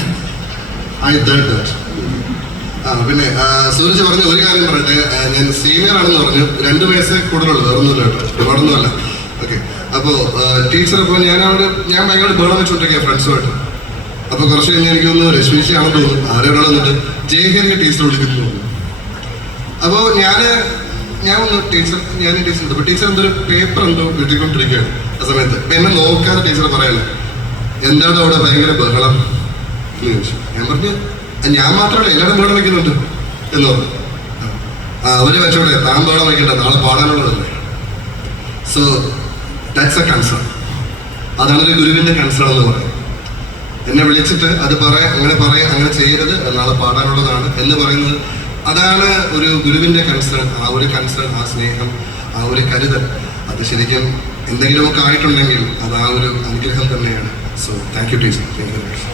that. I did that. പിന്നെ സൂരജ് പറഞ്ഞ ഒരു കാര്യം പറയട്ടെ, ഞാൻ സീനിയർ ആണെന്ന് പറഞ്ഞു, 2 വയസ്സ് കൂടുതലുള്ളൂ, വേറൊന്നുമില്ല കേട്ടോ, ഒരുപാടൊന്നുമല്ല. ഓക്കെ, അപ്പോൾ ടീച്ചർ ഇപ്പോൾ ഞാൻ ഭയങ്കര ബേളം വെച്ചുകൊണ്ടിരിക്കുക ഫ്രണ്ട്സുമായിട്ട്. അപ്പോൾ കുറച്ച് കഴിഞ്ഞാൽ എനിക്കൊന്ന് രശ്മിച്ചാണെന്ന് തോന്നുന്നു, ആരോടെ വന്നിട്ട് ജയഹരിയെ ടീച്ചർ വിളിക്കുന്നു തോന്നുന്നു. അപ്പോൾ ഞാൻ ടീച്ചർ അപ്പോൾ ടീച്ചർ എന്തൊരു പേപ്പർ എന്തോ കിട്ടിക്കൊണ്ടിരിക്കുകയാണ് ആ സമയത്ത്. അപ്പം എന്നെ നോക്കാതെ ടീച്ചർ പറയല്ലേ, എന്താണ് അവിടെ ഭയങ്കര ബഹളം എന്ന് ചോദിച്ചു. ഞാൻ പറഞ്ഞു, ഞാൻ മാത്രമല്ല എല്ലാവരും ബഹളം വയ്ക്കുന്നുണ്ട് എന്ന് പറഞ്ഞു. അവര് വെച്ചോടെ, താൻ ബഹളം വയ്ക്കണ്ട, നാളെ പാടാനുള്ളതല്ലേ. So that's a concern. അതാണ് ഒരു ഗുരുവിൻ്റെ കൺസേൺ എന്ന് പറയും. എന്നെ വിളിച്ചിട്ട് അത് അങ്ങനെ ചെയ്യരുത്, നാളെ പാടാനുള്ളതാണ് എന്ന് പറയുന്നത്, അതാണ് ഒരു ഗുരുവിൻ്റെ കൺസേൺ. ആ ഒരു കൺസേൺ, ആ സ്നേഹം, ആ ഒരു കരുതൽ, അത് ശരിക്കും എന്തെങ്കിലുമൊക്കെ ആയിട്ടുണ്ടെങ്കിൽ അത് ആ ഒരു അനുഗ്രഹം തന്നെയാണ്. So thank you teacher. Thank you very much.